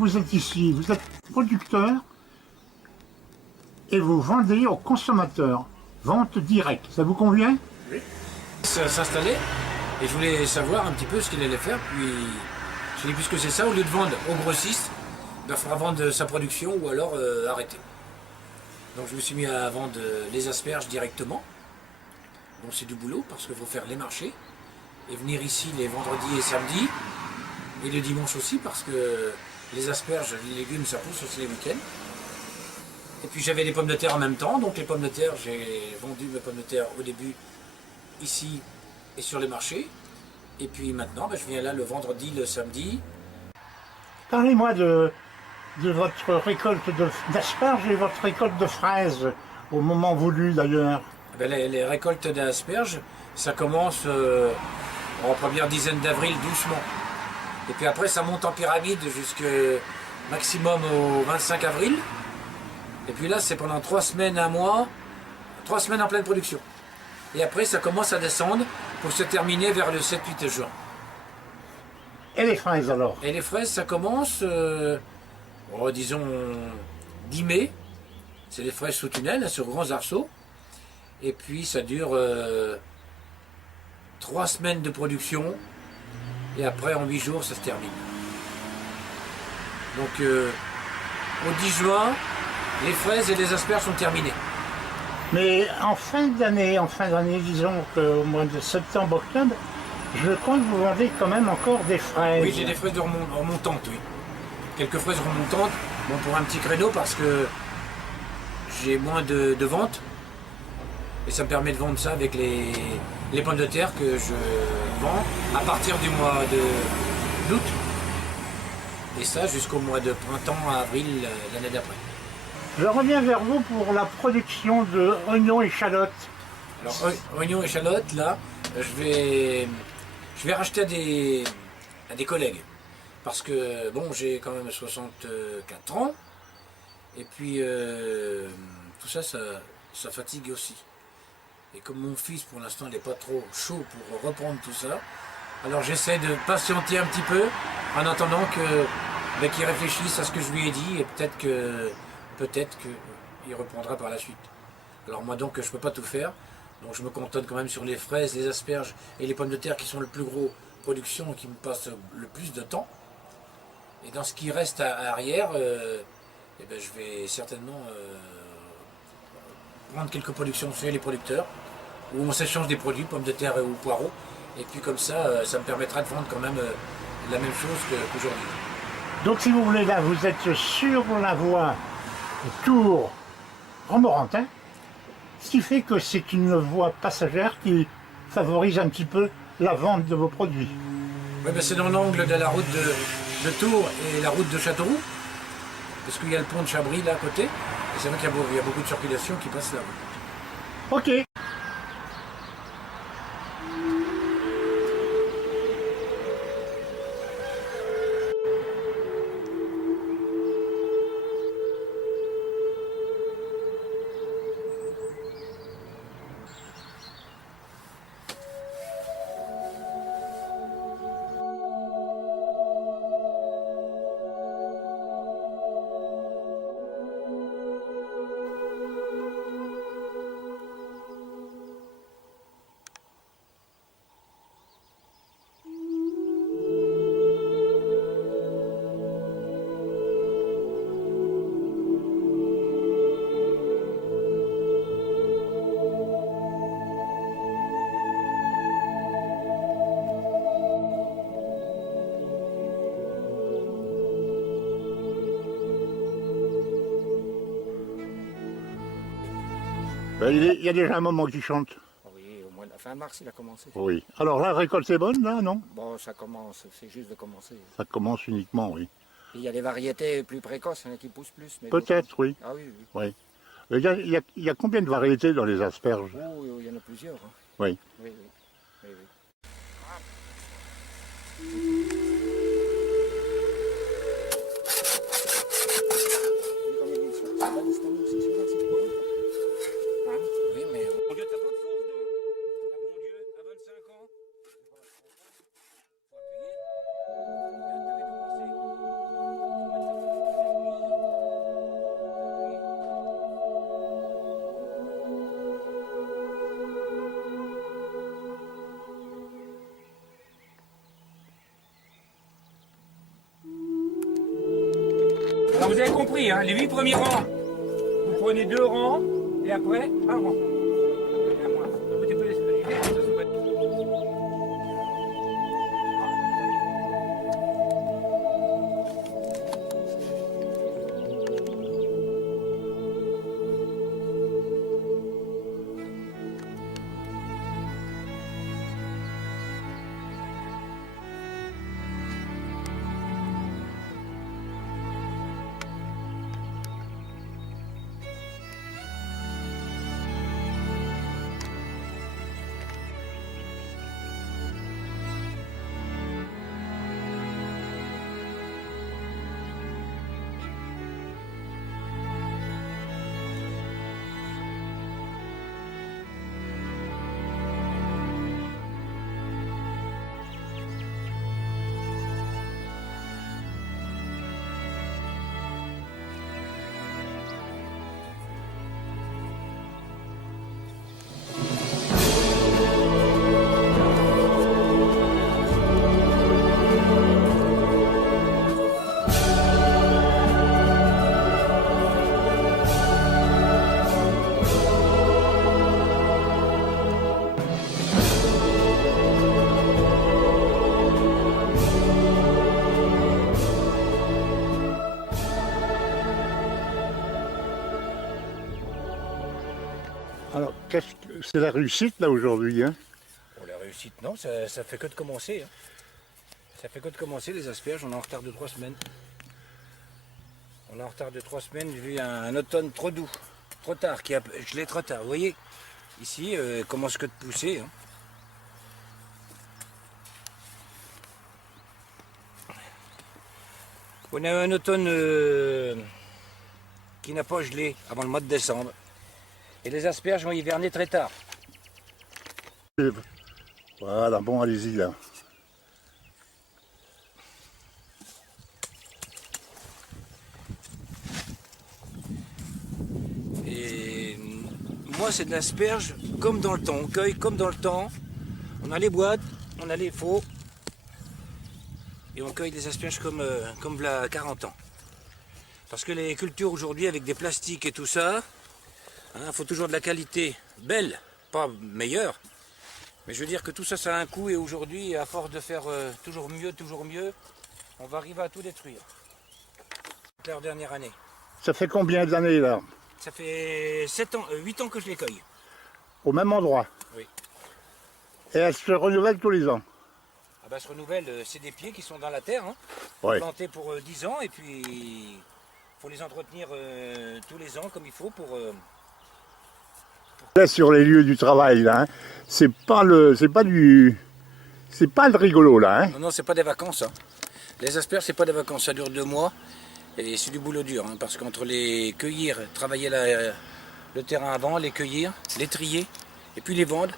vous êtes ici, vous êtes producteur et vous vendez aux consommateurs. Vente directe, ça vous convient? Oui. S'installer et je voulais savoir un petit peu ce qu'il allait faire. Puis je dis puisque c'est ça, au lieu de vendre au grossiste, il faudra vendre sa production ou alors arrêter. Donc je me suis mis à vendre les asperges directement. Bon, c'est du boulot parce qu'il faut faire les marchés et venir ici les vendredis et samedis et le dimanche aussi parce que les asperges, les légumes, ça pousse aussi les week-ends. Et puis j'avais les pommes de terre en même temps, donc les pommes de terre, j'ai vendu mes pommes de terre au début ici et sur les marchés. Et puis maintenant, je viens là le vendredi, le samedi. Parlez-moi de votre récolte d'asperges et votre récolte de fraises, au moment voulu d'ailleurs. Les récoltes d'asperges, ça commence en première dizaine d'avril doucement. Et puis après, ça monte en pyramide jusqu'au maximum au 25 avril. Et puis là, c'est pendant 3 semaines, un mois, 3 semaines en pleine production. Et après, ça commence à descendre pour se terminer vers le 7-8 juin. Et les fraises alors? Et les fraises, ça commence, disons, 10 mai. C'est des fraises sous tunnel, sur grands arceaux. Et puis, ça dure 3 semaines de production. Et après, en 8 jours, ça se termine. Donc, au 10 juin, les fraises et les asperges sont terminées. Mais en fin d'année, disons qu'au mois de septembre-octobre, je crois que vous vendez quand même encore des fraises. Oui, j'ai des fraises remontantes, oui. Quelques fraises remontantes, bon, pour un petit créneau parce que j'ai moins de ventes. Et ça me permet de vendre ça avec les pommes de terre que je vends à partir du mois d'août. Et ça jusqu'au mois de printemps, avril, l'année d'après. Je reviens vers vous pour la production de oignons et échalotes. Alors, oignons et échalotes, là, je vais racheter à des collègues. Parce que, bon, j'ai quand même 64 ans. Et puis, tout ça, ça fatigue aussi. Et comme mon fils, pour l'instant, il n'est pas trop chaud pour reprendre tout ça, alors j'essaie de patienter un petit peu en attendant qu'il réfléchisse à ce que je lui ai dit et peut-être qu'il reprendra par la suite. Alors moi donc je ne peux pas tout faire, donc je me cantonne quand même sur les fraises, les asperges et les pommes de terre qui sont le plus gros production et qui me passent le plus de temps. Et dans ce qui reste à arrière, je vais certainement prendre quelques productions chez les producteurs, où on s'échange des produits, pommes de terre ou poireaux, et puis comme ça, ça me permettra de vendre quand même la même chose qu'aujourd'hui. Donc si vous voulez, là, vous êtes sur la voie Tours-Romorantin, ce qui fait que c'est une voie passagère qui favorise un petit peu la vente de vos produits. Oui, c'est dans l'angle de la route de Tours et la route de Châteauroux, parce qu'il y a le pont de Chabris là à côté, et c'est vrai qu'il y a beaucoup de circulation qui passe là. Ok. Il y a déjà un moment qu'il chante. Oui, au mois de la fin mars, il a commencé. Oui. Alors la récolte est bonne, là, non? Bon, ça commence, c'est juste de commencer. Ça commence uniquement, oui. Il y a des variétés plus précoces, il y en a qui poussent plus. Peut-être, oui. Ah oui, oui. Oui. Il y a combien de variétés dans les asperges? Oh, il y en a plusieurs. Hein. Oui. Oui, oui. Oui, oui. Oui, mais mon Dieu, t'as pas de sauce, non? Ah mon Dieu, à 25 ans? Faut appuyer. Regarde, t'avais commencé. Faut mettre la Alors vous avez compris, hein, les 8 premiers rangs, vous prenez 2 rangs et après un rang. Alors, c'est la réussite là aujourd'hui, hein? Pour la réussite, non, ça fait que de commencer. Hein. Ça fait que de commencer les asperges, on est en retard de 3 semaines. On est en retard de 3 semaines vu un automne trop doux, trop tard, qui a gelé trop tard. Vous voyez, ici, commence que de pousser. Hein. On a un automne qui n'a pas gelé avant le mois de décembre. Et les asperges vont hiverner très tard. Voilà, bon, allez-y là. Et moi, c'est de l'asperge comme dans le temps. On cueille comme dans le temps. On a les boîtes, on a les faux. Et on cueille des asperges comme il y a 40 ans. Parce que les cultures aujourd'hui, avec des plastiques et tout ça, il faut toujours de la qualité belle, pas meilleure. Mais je veux dire que tout ça, ça a un coût. Et aujourd'hui, à force de faire toujours mieux, on va arriver à tout détruire. C'est leur dernière année. Ça fait combien d'années là? Ça fait 8 ans que je les cueille. Au même endroit? Oui. Et elles se renouvellent tous les ans? Ah bah, se renouvelle, c'est des pieds qui sont dans la terre, hein, Ouais. plantés pour 10 ans, et puis il faut les entretenir tous les ans comme il faut pour... Là, sur les lieux du travail, là, hein, c'est pas le rigolo là, hein. Non, non, c'est pas des vacances. Hein. Les asperges, c'est pas des vacances, ça dure 2 mois, et c'est du boulot dur, hein, parce qu'entre les cueillir, travailler le terrain avant, les cueillir, les trier, et puis les vendre,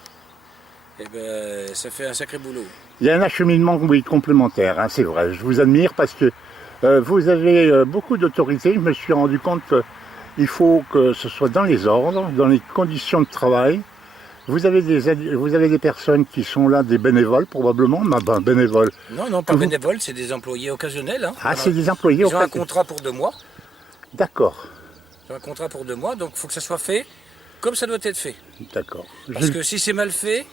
et ben, ça fait un sacré boulot. Il y a un acheminement, oui, complémentaire, hein, c'est vrai. Je vous admire parce que vous avez beaucoup d'autorité. Je me suis rendu compte qu'il faut que ce soit dans les ordres, dans les conditions de travail. Vous avez des personnes qui sont là, des bénévoles probablement, ben, bénévoles. Non, non, pas bénévoles, c'est des employés occasionnels. Hein. Ah, c'est des employés Ils ont un contrat pour 2 mois. D'accord. Ils ont un contrat pour 2 mois, donc il faut que ça soit fait comme ça doit être fait. D'accord. Parce que si c'est mal fait,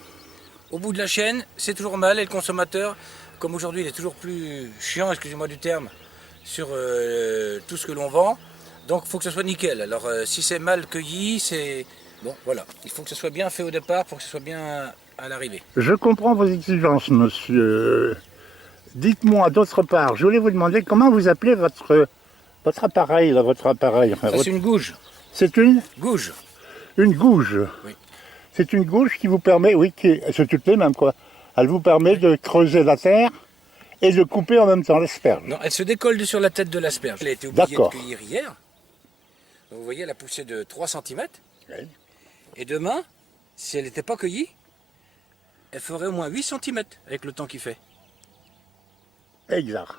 au bout de la chaîne, c'est toujours mal, et le consommateur, comme aujourd'hui, il est toujours plus chiant, excusez-moi du terme, sur tout ce que l'on vend. Donc il faut que ce soit nickel. Alors si c'est mal cueilli, c'est... Bon, voilà. Il faut que ce soit bien fait au départ pour que ce soit bien à l'arrivée. Je comprends vos exigences, monsieur. Dites-moi d'autre part, je voulais vous demander comment vous appelez votre appareil, là, votre appareil. Ça, c'est une gouge. C'est une Gouge. Une gouge. Oui. C'est une gouge qui vous permet, oui, c'est toutes les mêmes quoi. Elle vous permet de creuser la terre et de couper en même temps l'asperge. Non, elle se décolle sur la tête de l'asperge. Elle a été obligée de D'accord. cueillir hier. Donc, vous voyez, elle a poussé de 3 cm. Oui. Et demain, si elle n'était pas cueillie, elle ferait au moins 8 cm avec le temps qu'il fait. Exact.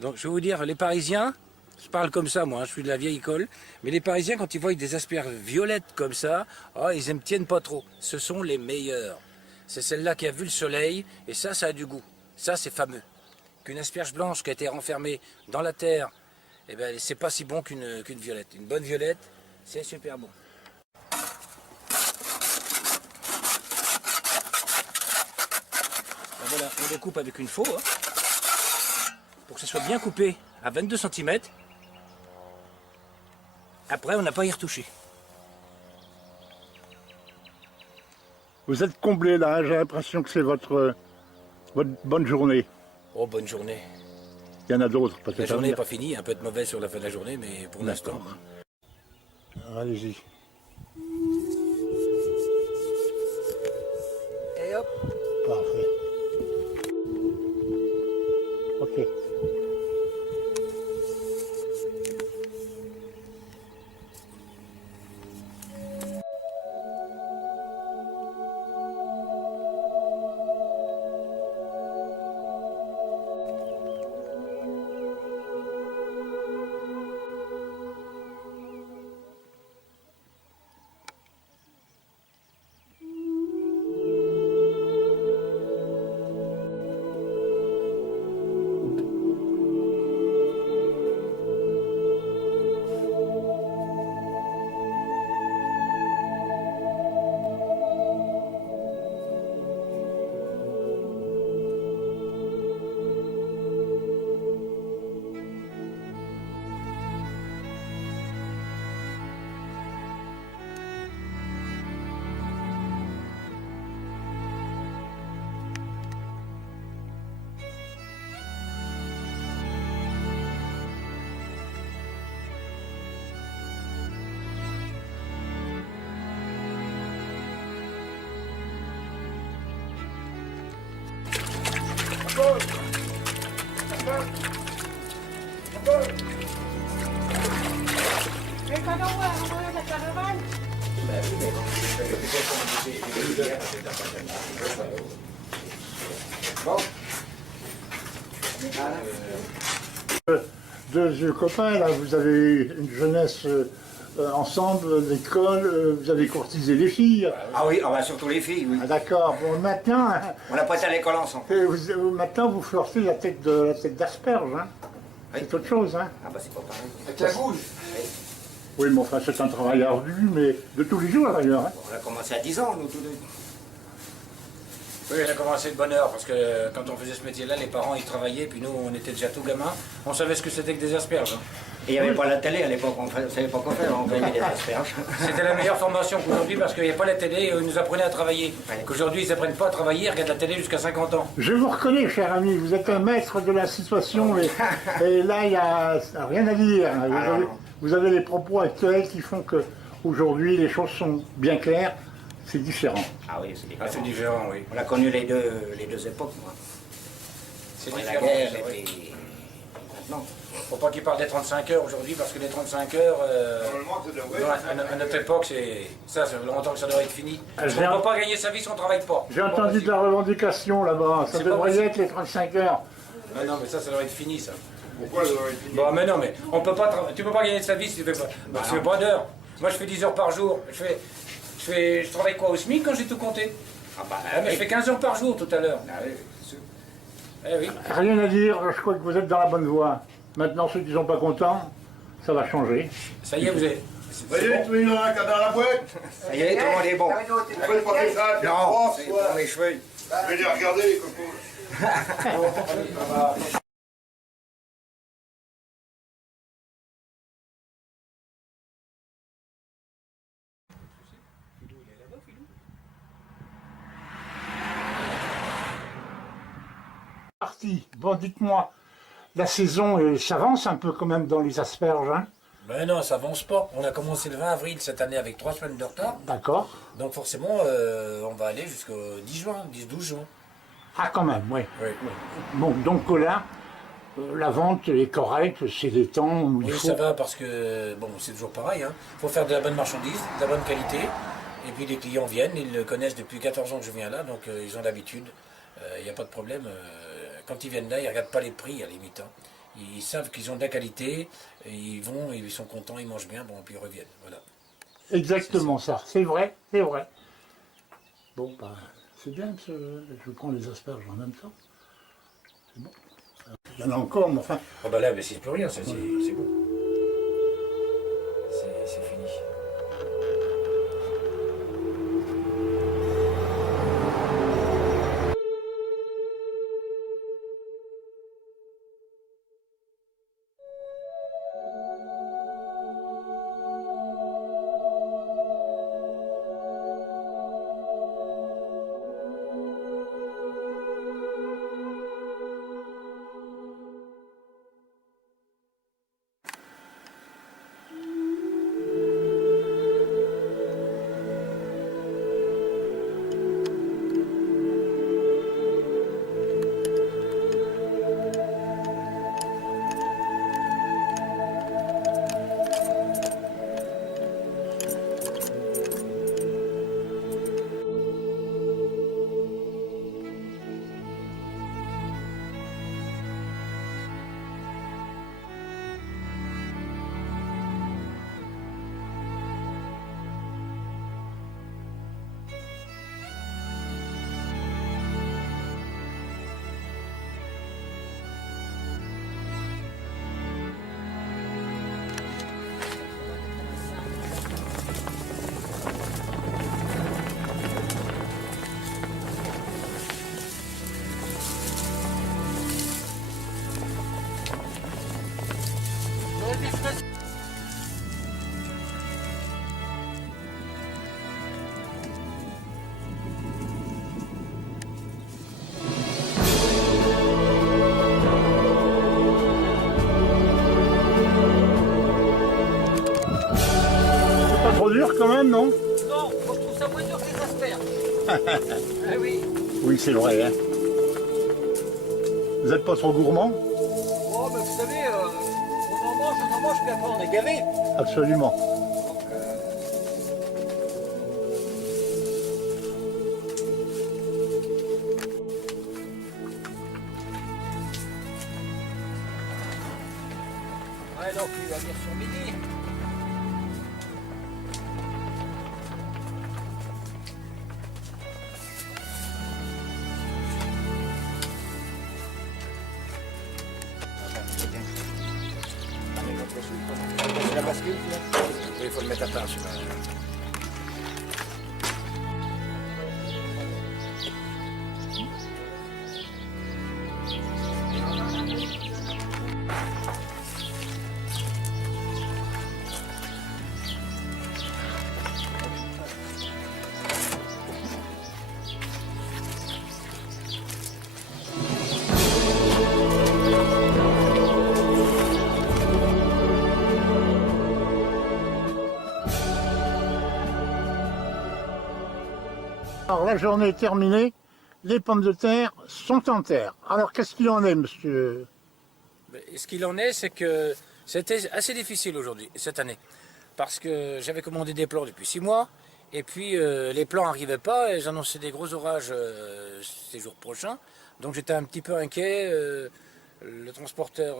Donc je vais vous dire, les Parisiens, je parle comme ça moi, je suis de la vieille école, mais les Parisiens quand ils voient des asperges violettes comme ça, ils ne tiennent pas trop. Ce sont les meilleurs. C'est celle-là qui a vu le soleil, et ça a du goût. Ça c'est fameux. Qu'une asperge blanche qui a été renfermée dans la terre eh ben, c'est pas si bon qu'une violette. Une bonne violette, c'est super bon. Ben voilà, on découpe avec une faux, hein, pour que ça soit bien coupé à 22 cm. Après, on n'a pas à y retoucher. Vous êtes comblé là, j'ai l'impression que c'est votre bonne journée. Oh, bonne journée. Il y en a d'autres La peut-être. journée n'est pas finie, un peu de mauvais sur la fin de la journée, mais pour l'instant. Allez-y. Et hop. Parfait. Ok. Deux vieux copains, là, vous avez une jeunesse ensemble, l'école, vous avez courtisé les filles. Ah oui, surtout les filles, oui. Ah, d'accord, bon maintenant, On a passé à l'école ensemble. maintenant vous flirtez la tête d'asperge, hein. Oui. C'est autre chose, hein. Ah bah c'est pas pareil. Avec la gouge. Oui, mais enfin c'est un travail ardu, mais de tous les jours d'ailleurs, hein. On a commencé à 10 ans, nous tous deux. Oui, elle a commencé de bonne heure, parce que quand on faisait ce métier-là, les parents ils travaillaient, puis nous on était déjà tout gamins, on savait ce que c'était que des asperges. Hein. Et il n'y avait pas la télé à l'époque, on ne savait pas quoi faire, on faisait des asperges. C'était la meilleure formation qu'aujourd'hui, parce qu'il n'y a pas la télé et ils nous apprenaient à travailler. Ouais. Qu'aujourd'hui ils n'apprennent pas à travailler, ils regardent la télé jusqu'à 50 ans. Je vous reconnais, cher ami, vous êtes un maître de la situation et là, il n'y a rien à dire. Vous avez les propos actuels qui font que aujourd'hui les choses sont bien claires, c'est différent. Ah oui, c'est différent. Ah, c'est différent, oui. On a connu les deux époques, moi. C'est Après différent. la guerre ça, et oui. puis maintenant. Faut pas qu'ils parlent des 35 heures aujourd'hui, parce que les 35 heures, à notre époque, ça fait longtemps que ça devrait être fini. On ne peut pas gagner sa vie si on ne travaille pas. J'ai entendu de la revendication là-bas, ça C'est pas devrait possible. être les 35 heures. Ah non, mais ça devrait être fini, ça. Pourquoi ça doit être fini? Bon, mais non, mais on peut pas tu peux pas gagner sa vie si tu fais pas. Tu fais pas d'heures. Moi, je fais 10 heures par jour. Je travaille quoi au SMIC quand j'ai tout compté? Ah bah, Mais je fais 15 heures par jour tout à l'heure. Ah oui, c'est sûr. Eh oui. Rien à dire, je crois que vous êtes dans la bonne voie. Maintenant, ceux qui ne sont pas contents, ça va changer. Ça y est, vous avez. Vous voyez, tout le monde a dans la boîte. Ça y est, tout le monde est bon. Vous pouvez pas faire ça, faire Non, trois c'est fois. pour mes cheveux. Je vais les regarder, les cocos. Parti. Bon, dites-moi, la saison s'avance un peu quand même dans les asperges, hein? Ben non, ça avance pas. On a commencé le 20 avril cette année avec 3 semaines de retard. D'accord. Donc forcément, on va aller jusqu'au 10 juin, 10-12 juin. Ah, quand même, oui. Oui. Bon, donc là, la vente est correcte, c'est des temps où il Oui, faut... ça va parce que, bon, c'est toujours pareil. Il faut faire de la bonne marchandise, de la bonne qualité. Et puis les clients viennent, ils le connaissent depuis 14 ans que je viens là, donc ils ont l'habitude. Il n'y a pas de problème. Quand ils viennent là, ils ne regardent pas les prix à la limite. Ils savent qu'ils ont de la qualité, et ils vont, ils sont contents, ils mangent bien, bon, puis ils reviennent. Voilà. Exactement ça, c'est vrai, c'est vrai. Bon, bah, c'est bien, je prends les asperges en même temps. C'est bon. y en a encore, mais enfin, Oh bah là, mais c'est plus rien, ça, c'est bon. C'est fini. c'est pas trop dur quand même, non? Non, moi je trouve ça moins dur que les asperges. Ah oui. Oui, c'est vrai. Hein. Vous n'êtes pas trop gourmand? Oh, mais vous savez, on en mange, puis après on est gavé. Absolument. Donc, ouais, donc il va venir sur midi. C'est la bascule, là. Oui, il faut le mettre à part, celui-là. Alors la journée est terminée, les pommes de terre sont en terre. Alors qu'est-ce qu'il en est, monsieur? Mais ce qu'il en est, c'est que c'était assez difficile aujourd'hui, cette année. Parce que j'avais commandé des plants depuis 6 mois, et puis les plants n'arrivaient pas, et j'annonçais des gros orages ces jours prochains. Donc j'étais un petit peu inquiet, le transporteur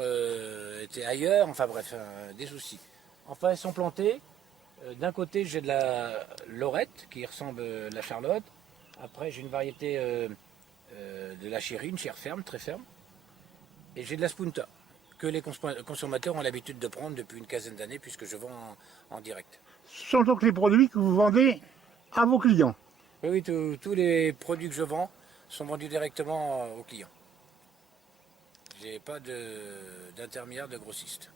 était ailleurs, enfin bref, des soucis. Enfin, ils sont plantés. D'un côté, j'ai de la lorette qui ressemble à la charlotte. Après, j'ai une variété de la chérie, une chair ferme, très ferme. Et j'ai de la spunta, que les consommateurs ont l'habitude de prendre depuis une quinzaine d'années, puisque je vends en direct. Ce sont donc les produits que vous vendez à vos clients. Oui, oui, tous les produits que je vends sont vendus directement aux clients. J'ai pas d'intermédiaire de grossiste.